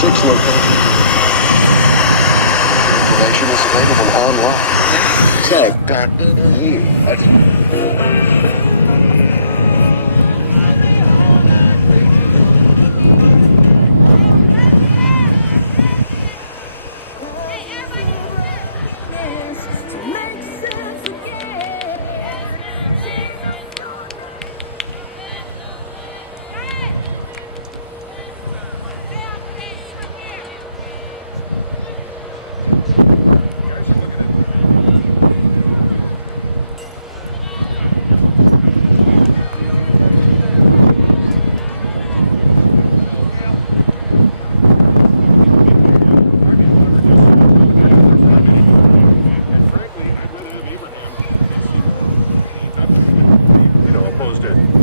6 locations. Information is available online. Seg.edu.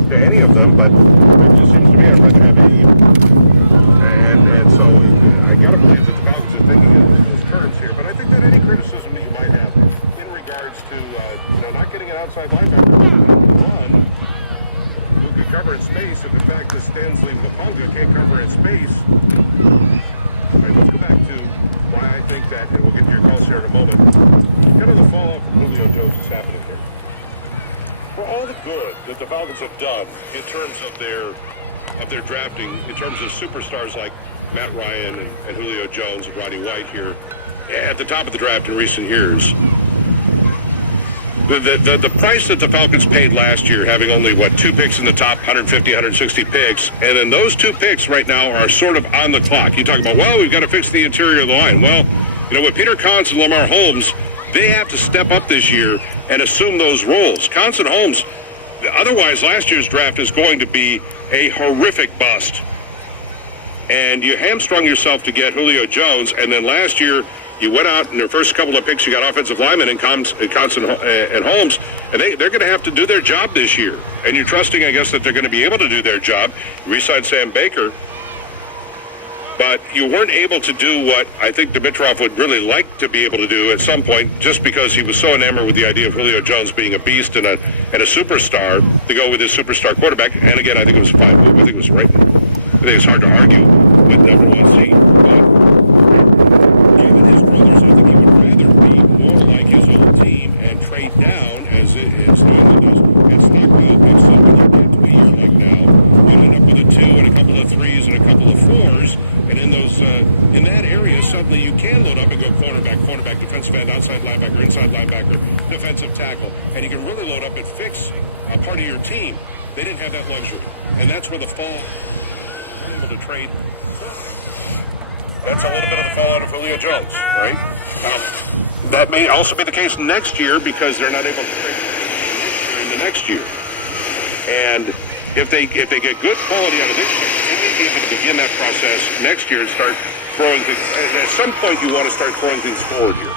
To any of them, but it just seems to me I'd rather have Abe. And so I gotta believe that the Falcons are thinking in those terms here. But I think that any criticism that you might have in regards to not getting an outside linebacker, one who can cover in space, if in fact this Stanley Mapunga can't cover in space. All right, let's go back to why I think that, and we'll get to your calls here in a moment. Kind of the fall off from Julio Jones is happening here. For all the good that the Falcons have done in terms of their drafting, in terms of superstars like Matt Ryan and Julio Jones and Roddy White here at the top of the draft in recent years, the price that the Falcons paid last year, having only, 2 picks in the top, 150, 160 picks, and then those 2 picks right now are sort of on the clock. You talk about, we've got to fix the interior of the line. Well, with Peter Cons and Lamar Holmes, they have to step up this year and assume those roles. Cons and Holmes, otherwise last year's draft is going to be a horrific bust. And you hamstrung yourself to get Julio Jones, and then last year you went out in their first couple of picks, you got offensive linemen and Cons and Holmes, and they're going to have to do their job this year. And you're trusting, I guess, that they're going to be able to do their job. You re-signed Sam Baker. But you weren't able to do what I think Dimitroff would really like to be able to do at some point, just because he was so enamored with the idea of Julio Jones being a beast and a superstar, to go with his superstar quarterback. And again, I think it was a fine move. I think it was right. I think it's hard to argue with number 1 seed. But given his brothers, I think he would rather be more like his old team and trade down as Stanley does, and stockpile picks. So when you get to a year like now, you end up with a 2 and a couple of 3s and a couple of 4s. And in that area, suddenly you can load up and go cornerback, defensive end, outside linebacker, inside linebacker, defensive tackle. And you can really load up and fix a part of your team. They didn't have that luxury. And that's where the fall, able to trade. That's a little bit of the fallout of Julio Jones, right? That may also be the case next year because they're not able to trade this year in the next year. And if they get good quality out of this year, they may be able to begin that process next year and start throwing things. At some point, you want to start throwing things forward here.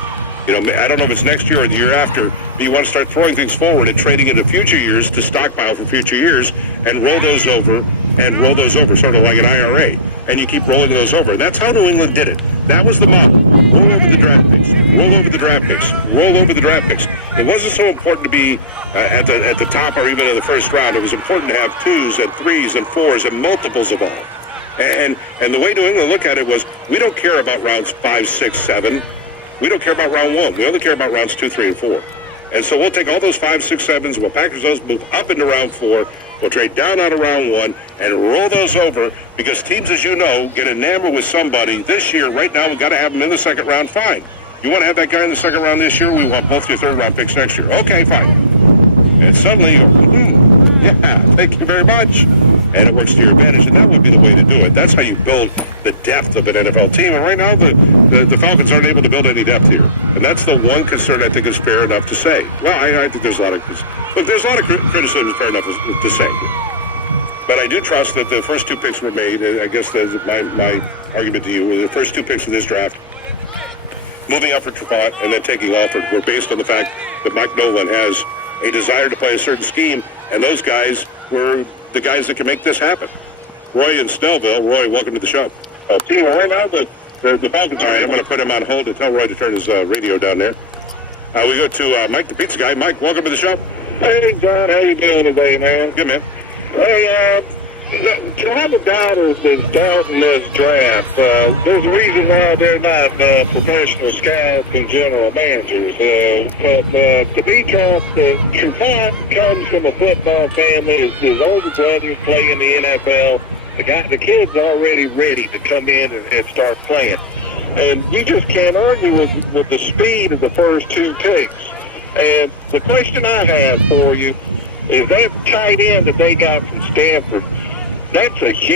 I don't know if it's next year or the year after, but you want to start throwing things forward and trading into future years to stockpile for future years and roll those over, sort of like an IRA. And you keep rolling those over. That's how New England did it. That was the model. Roll over the draft picks. Roll over the draft picks. Roll over the draft picks. It wasn't so important to be at the top or even in the first round. It was important to have 2s and 3s and 4s and multiples of all. And the way New England looked at it was, we don't care about rounds 5, 6, 7. We don't care about round 1. We only care about rounds 2, 3, and 4. And so we'll take all those 5, 6, 7s, we'll package those, move up into round 4, we'll trade down out of round 1, and roll those over, because teams, as you know, get enamored with somebody this year. Right now, we've got to have them in the second round. Fine. You want to have that guy in the second round this year? We want both your third round picks next year. Okay, fine. And suddenly you go, yeah, thank you very much. And it works to your advantage, and that would be the way to do it. That's how you build the depth of an NFL team. And right now, the Falcons aren't able to build any depth here. And that's the one concern I think is fair enough to say. Well, I think there's a lot of criticism fair enough to say. But I do trust that the first 2 picks were made. I guess my argument to you were the first 2 picks in this draft, moving up for Trufant and then taking Alford, were based on the fact that Mike Nolan has a desire to play a certain scheme, and those guys were the guys that can make this happen. Roy in Snellville. Roy, welcome to the show. Team, right now the Falcons. All right, I'm going to put him on hold and tell Roy to turn his radio down there. We go to Mike, the pizza guy. Mike, welcome to the show. Hey, John, how you doing today, man? Good, man. Hey, To have a daughter that's doubting this draft, there's a reason why they're not professional scouts and general managers. But to be tough, Trufant comes from a football family. His older brothers play in the NFL. The kid's already ready to come in and start playing. And you just can't argue with the speed of the first two picks. And the question I have for you is that tight end that they got from Stanford, that's a huge